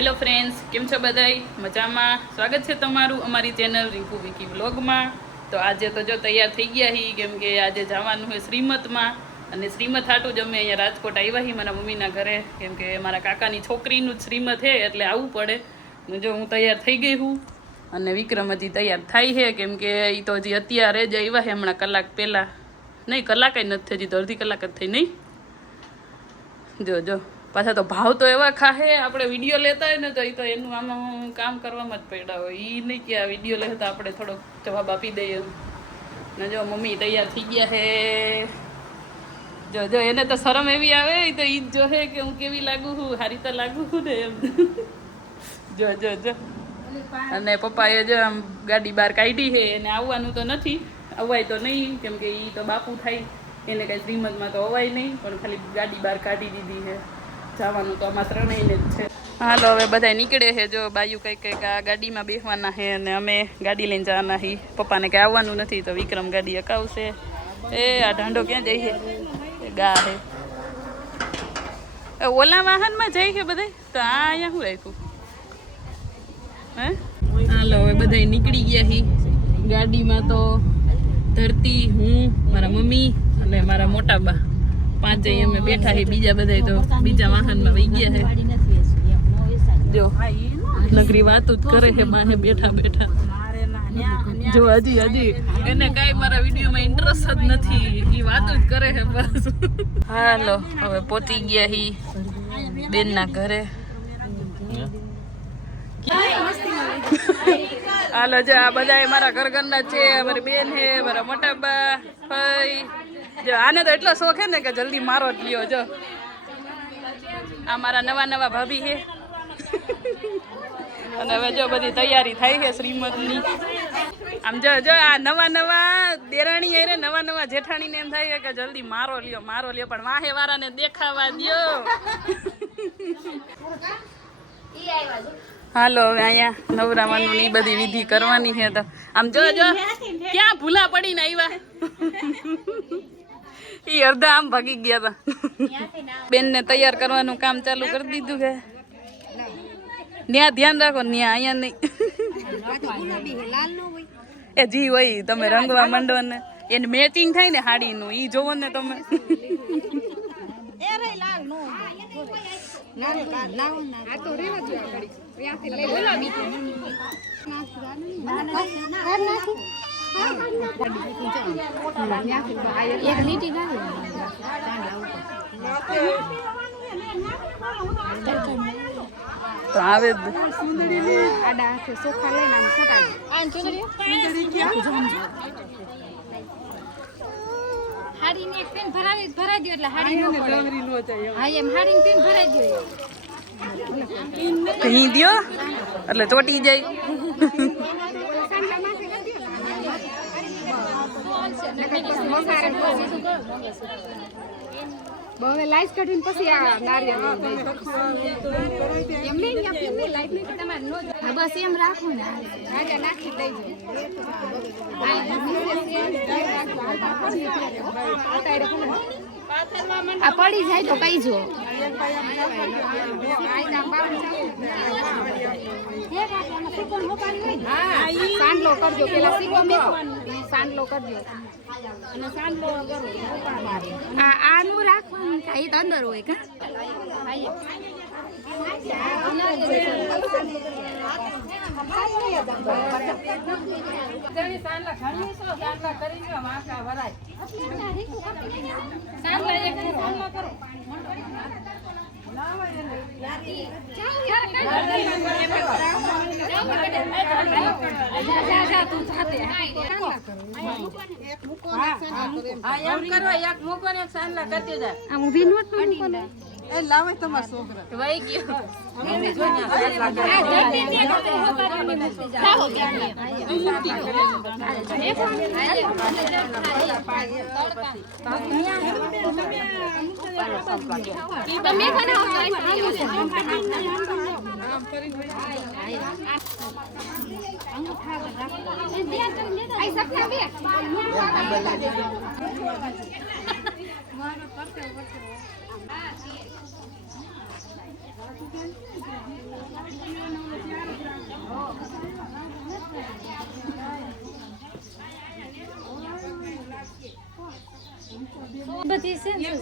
Hello friends, કેમ છો બધાય? મજામાં? સ્વાગત છે તમારું અમારી ચેનલ રિંકુ વિકી વ્લોગમાં. તો આજે તો જો તૈયાર થઈ ગયા હી, કેમ કે આજે જવાનું છે શ્રીમતમાં. અને શ્રીમત હાટું જ અમે અહીંયા રાજકોટ આવ્યા હી મારા મમ્મીના ઘરે, કેમ કે મારા કાકાની છોકરીનું જ શ્રીમત છે એટલે આવવું પડે. જો હું તૈયાર થઈ ગઈ હું અને વિક્રમ હજી તૈયાર થાય છે, કેમ કે એ તો હજી અત્યારે જ આવ્યા છે, હમણાં કલાક પહેલાં. નહીં, કલાક જ નથી થઈ, હજી તો અડધી કલાક જ થઈ. નહીં જો પાછા તો ભાવ તો એવા ખાહે, આપણે વિડીયો લેતા હોય ને તો એ તો એનું આમાં કામ કરવામાં જ પડ્યા હોય. એ નહીં કે આ વિડીયો લેતા આપણે થોડોક જવાબ આપી દઈએ. ને જો મમ્મી તૈયાર થઈ ગયા હે. જો એને તો શરમ એવી આવે તો ઈ જ જોહે કે હું કેવી લાગુ છું, સારી તો લાગુ છું ને એમ. જો અને પપ્પાએ જો આમ ગાડી બહાર કાઢી છે. એને આવવાનું તો નથી, અવાય તો નહીં, કેમ કે એ તો બાપુ થાય, એને કાંઈ શ્રીમતમાં તો અવાય નહીં, પણ ખાલી ગાડી બહાર કાઢી દીધી છે. જવાનું તો આમાં ત્રણેયને જ છે. હાલો હવે બધા નીકળે છે. જો બાયું કંઈક આ ગાડીમાં બેસવાના છે અને અમે ગાડી લઈને જવાના છીએ. પપ્પાને કંઈ આવવાનું નથી તો વિક્રમ ગાડી અકાવશે. એ આ ઢાંડો ક્યાં જાય છે? ગા છે ઓલા વાહનમાં જાય છે બધા. તો આ અહીંયા શું રાખ્યું હે? હાલો હવે બધા નીકળી ગયા છીએ. ગાડીમાં તો ધરતી, હું, મારા મમ્મી અને મારા મોટા બા પાંચેય અમે બેઠા છે. બીજા બધા તો બીજા વાહનમાં વહી ગયા છે. જો નગરી વાતો જ કરે છે બાને બેઠા. જો હજી એને કાંઈ મારા વિડીયોમાં ઇન્ટરેસ્ટ જ નથી, એ વાતો જ કરે છે બસ. હાલો હવે પહોંચી ગયા હી બેનના ઘરે. હાલો જો આ બધા મારા ઘરના છે. અમારી બેન છે, મારા મોટા બા, ભાઈ. જો આને તો એટલો શોખ હે ને કે જલ્દી મારો જ લ્યો. જો આ મારા નવા ભાભી છે. અને હવે જો બધી તૈયારી થાય છે શ્રીમતની. આમ જો આ નવા દેરાણી આરે નવા જેઠાણીને એમ થાય કે જલ્દી મારો લ્યો. પણ વાહે વાળાને દેખાવા દ્યો. હાલો હવે અહીંયા નવરાવાનું ની બધી વિધિ કરવાની છે. તો આમ જો ક્યાં ભૂલા પડીને આવ્યા. ઈ અડધા આમ ભાગી ગયા હતા. બેનને તૈયાર કરવાનું કામ ચાલુ કરી દીધું છે. ન્યા ધ્યાન રાખો, ન્યા અહીંયા નહીં. એ જી હોય તમે રંગવા માંડો ને એને મેચિંગ થાય ને સાડીનું, ઈ જોવો ને તમે. તો આવે જ હાડીને એક પેન ભરાવી દો એટલે હાડી નો પડે. હા એમ હાડીને પેન ભરાઈ દો. કહી દ્યો એટલે ચોટી જાય. બહુ લાઈટ કાઢીને પછી આ નારિયેળ એમ નહીં લાઈટ નહીં તમારે નો બસ એમ રાખો ને નારિયેળ નાખી દઈ આ પડી જાય તો કઈ જો સાંડલો કરજો, પેલા સીકો સાંડલો કરજો. આનું રાખવાનું એ તો અંદર હોય કા. લાવે તમારા છોકરા વહી ગયો. બધી છે ને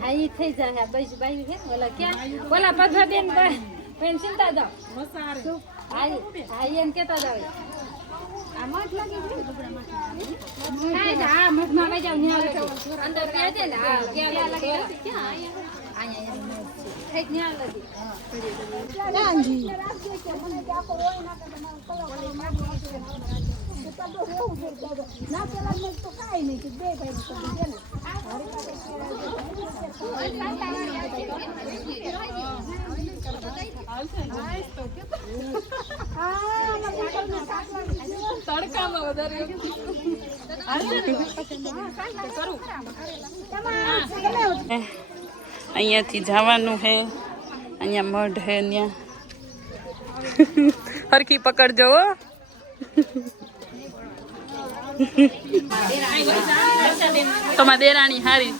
હા ઈ થઈ જાય બસ બાઈ છે ઓલા ક્યાં ઓલા પથરા બેન બેન ચિંતા જાવ હા એમ કેતા જાવ આ મત લાગી ગયું હા મતમાં લઈ જાવ ન્યા લઈ અંદર ત્યાં છે ને હા ક્યાં લાગી ક્યાં અહીંયા થઈ ન્યા લાગી ક્યાંજી ના પેલા મેં તો કાઈ નહીં કે બે ભાઈ તો દે ને તડકામાં વધારે અહીંયાથી જવાનું હે અહીંયા મઢ હે ત્યાં હરખી પકડજો હો તમારા દેરાણી હારી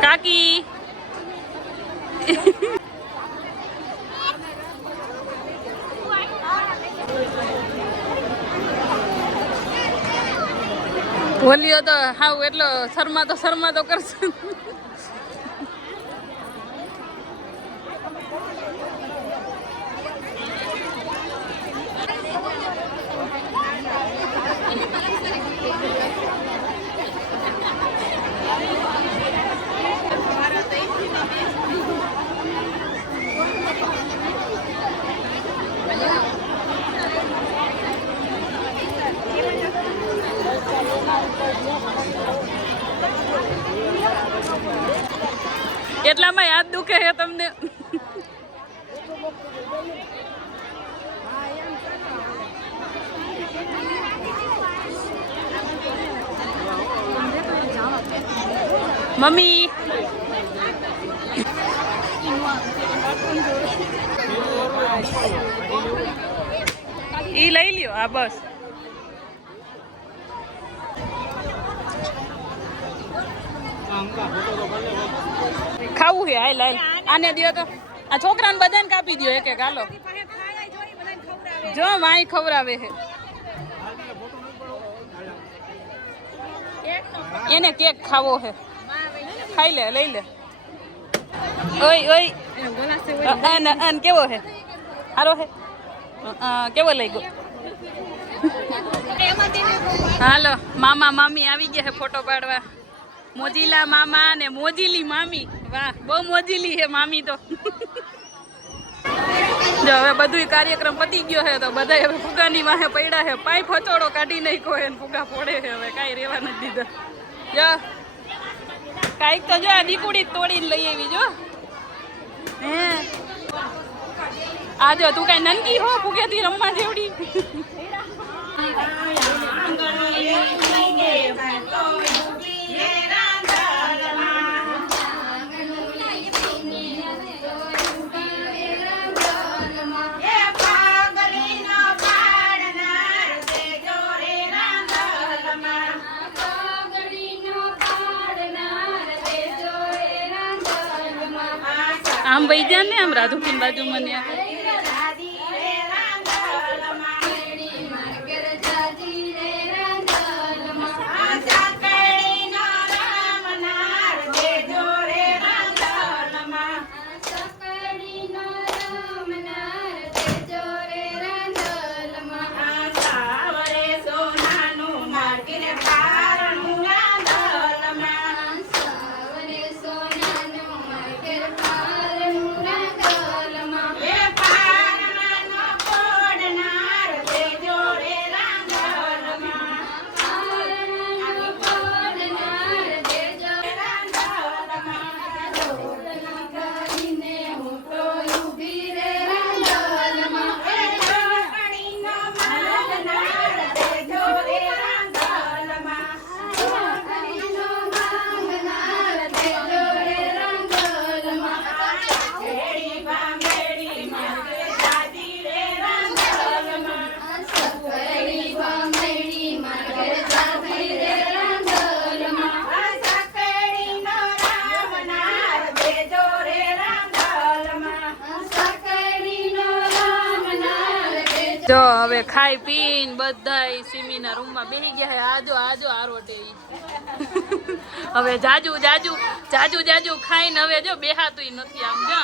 કાકી બોલ્યો તો હાવ એટલો શર્મા તો કરશે એટલામાં યાદ દુખે છે તમને મમ્મી ઈ લઈ લ્યો આ બસ ખાવું છે હાલ હાલ આને દો તો આ છોકરાને બધાને કાપી દો એક એક હાલો જો માઈ ખવરાવે છે એને કેક ખાવો છે ખાઈ લે લઈ લે ઓય ઓય અન કેવો છે હારો છે કેવો લઈ ગયો હાલો મામા મામી આવી ગયા છે ફોટો પાડવા મોજીલા મામા ને મોજીલી મામી વાહ બહુ મોજીલી છે મામી તો જો હવે બધું કાર્યક્રમ પતી ગયો છે તો બધા હવે ફુગાની વાહે પડ્યા છે પાઇપ હચોડો કાઢી નાખ્યો છે ફુગા ફોડે છે હવે કાંઈ રેવા નથી દીધા જો કાંઈક તો જો આ દીકુડી તોડીને લઈ આવી જો હે આ જો તું કાંઈ નનકી હો ફુગેથી રમવા જેવડી આમ વહી જાય ને આમ રાધુકીન બાજુ મને જો હવે ખાઈ પીને બધાય સિમીના રૂમમાં બેસી ગયા. આજો આજો આરોટે હવે જાજુ ખાઈને હવે જો બેહાતું નથી. આમ જો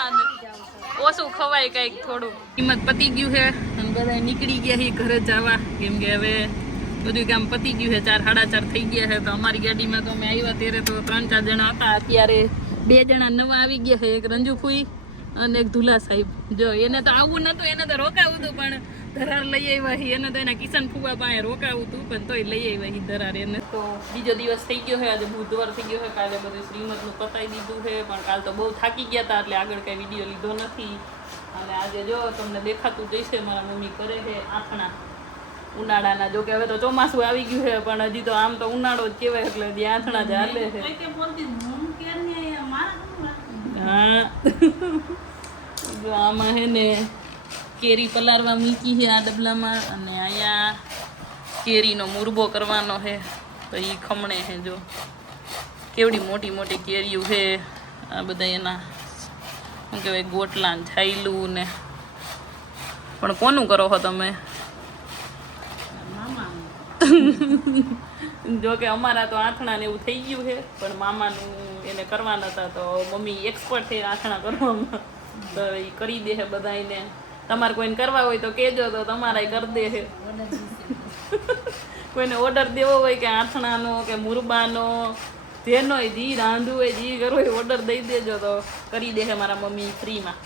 ઓછું ખવાય કઈક થોડું. કિંમત પતી ગયું છે અને બધા નીકળી ગયા છે ઘરે જવા, કેમ કે હવે બધું કામ પતી ગયું છે. 4 સાડા 4 થઈ ગયા છે. તો અમારી ગાડીમાં તો અમે આવ્યા ત્યારે તો 3-4 જણા હતા. અત્યારે 2 જણા નવા આવી ગયા છે, એક રંજુફુઈ અને એક ધુલા સાહેબ. જો એને તો આવવું નતું, એને તો રોકાવું હતું, પણ ધરાર લઈ આવ્યા. એને તો એના કિશન ફુવા પાસે રોકાવું હતું, પણ તોય લઈ આવ્યા ધરાર એને. તો બીજો દિવસ થઈ ગયો છે, આજે બુધવાર થઈ ગયો છે. કાલે બધું શ્રીમદનું પતાવી દીધું છે, પણ કાલ તો બહુ થાકી ગયા હતા એટલે આગળ કઈ વિડીયો લીધો નથી. અને આજે જો તમને દેખાતું જઈશે, મારા મમ્મી કરે છે આથણા ઉનાળાના. જો કે હવે તો ચોમાસું આવી ગયું છે, પણ હજી તો આમ તો ઉનાળો જ કહેવાય એટલે હજી આથણા જ હાલે છે. હા જો આમાં હે ને કેરી પલાળવા મૂકી છે આ ડબલામાં, અને અહીંયા કેરીનો મુરબો કરવાનો છે તો એ ખમણે છે. જો કેવડી મોટી મોટી કેરીઓ છે. આ બધા એના શું કહેવાય ગોટલા ને છાયલું ને. પણ કોનું કરો છો તમે? જો કે અમારા તો આથણા ને એવું થઈ ગયું છે, પણ મામાનું એને કરવાના હતા તો મમ્મી એક્સપર્ટ છે આથણા કરવામાં, તો એ કરી દે છે બધાને. તમારે કોઈને કરવા હોય તો કહેજો, તો તમારા કરી દે છે. કોઈને ઓર્ડર દેવો હોય કે આથણાનો કે મુરબાનો, જેનો જી રાંધવું હોય જી કરવું હોય ઓર્ડર દઈ દેજો તો કરી દે છે મારા મમ્મી ફ્રીમાં.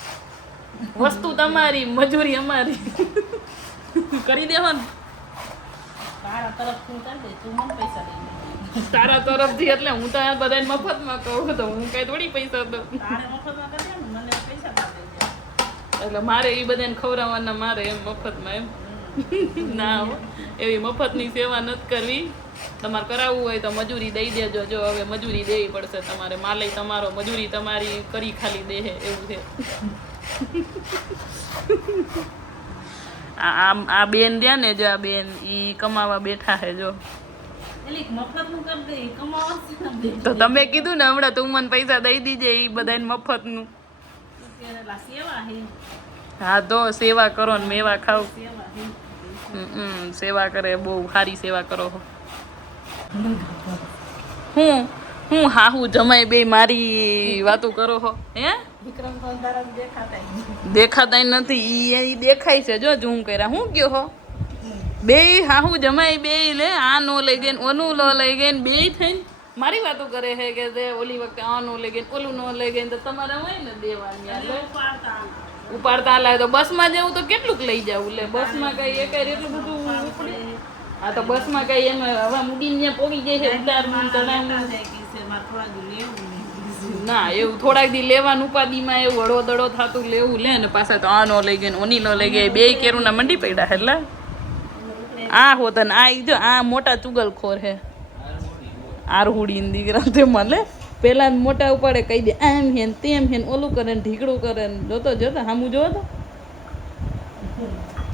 વસ્તુ તમારી, મજૂરી અમારી. કરી દેવો ને તારા તરફથી. એટલે હું તો આ બધાને મફતમાં કહું તો હું કઈ થોડી પૈસા દઉં. એટલે મારે એ બધાને ખવડાવવાના, મારે એમ મફતમાં એમ ના, એવી મફતની સેવા નથી કરવી. તમારે કરાવવું હોય તો મજૂરી દઈ દેજો. જો હવે મજૂરી દેવી પડશે તમારે. માલે તમારો, મજૂરી તમારી, કરી ખાલી દે એવું છે. આ બેન દે ને, જો આ બેન ઈ કમાવા બેઠા છે. જો તો તમે કીધું ને હમણાં તું મને પૈસા દઈ દીજે એ બધાને મફતનું. હા તો સેવા કરો ને મેવા ખાવ. સેવા કરે, બહુ સારી સેવા કરો. હું હાહુ જમાઈ બે મારી વાતો કરો હો. હે દેખાતા નથી, ઈ દેખાય છે. જો ઝૂમ કર્યા હું ગયો હો. બે હાહુ જમાઈ બે લે, આ નો લઈ ગઈ ઓનું લો લઈ ગઈ, બે થઈને મારી વાતો કરે છે કે ઓલી વખતે આ નો લઈ ગઈ ઓલું નો લઈ ગઈ. તો તમારે હોય ને દેવાની ઉપાડતા લાગે તો બસમાં જવું તો કેટલુંક લઈ જવું. લે બસમાં કઈ એક એટલું બધું ઉપડે. હા તો બસમાં કઈ એમ હવા મૂડીને ત્યાં પોગી જાય છે. ના એવું થોડાક દી લેવાનું ઉપાધિમાં એવું હળો દડો થતું લેવું લે ને પાછા તો આ નો લઈ ગઈ ઓની નો લઈ ગઈ. બે કેરું ના મંડી પડ્યા. એટલે આ હોત ને આ જો આ મોટા ચુગલખોર હે આરહુડી દીકરા. તે મને પેલા મોટા ઉપાડે કહી દે આમ હે ને તેમ હે ને ઓલું કરે ને ઢીકડું કરે ને. જોતો હામું જોવો તો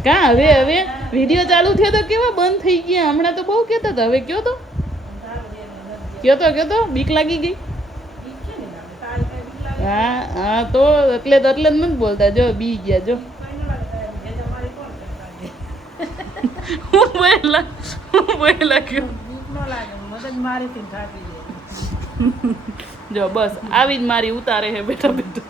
કા હવે વિડીયો ચાલુ થયો તો કેવા બંધ થઈ ગયા. હમણાં તો બહુ કહેતા હતા, હવે કયો તો બીક લાગી ગઈ. હા તો એટલે જ નથી બોલતા. જો બી ગયા. જો હું બોલા કયો. જો બસ આવી જ મારી ઉતારે છે બેઠા બેઠા.